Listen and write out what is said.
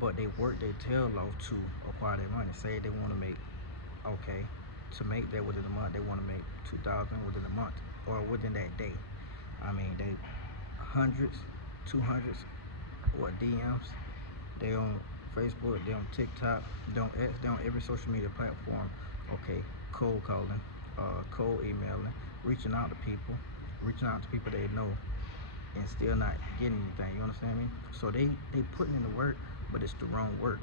but they work their tail off to acquire their money. Say they want to make, okay, to make that within a month, they want to make 2,000 within a month or within that day. I mean, they hundreds, 200s, or DMs. They on Facebook, they on TikTok, they on X, they on every social media platform. Okay, cold calling, cold emailing, reaching out to people they know, and still not getting anything. You understand me? So they putting in the work, but it's the wrong work.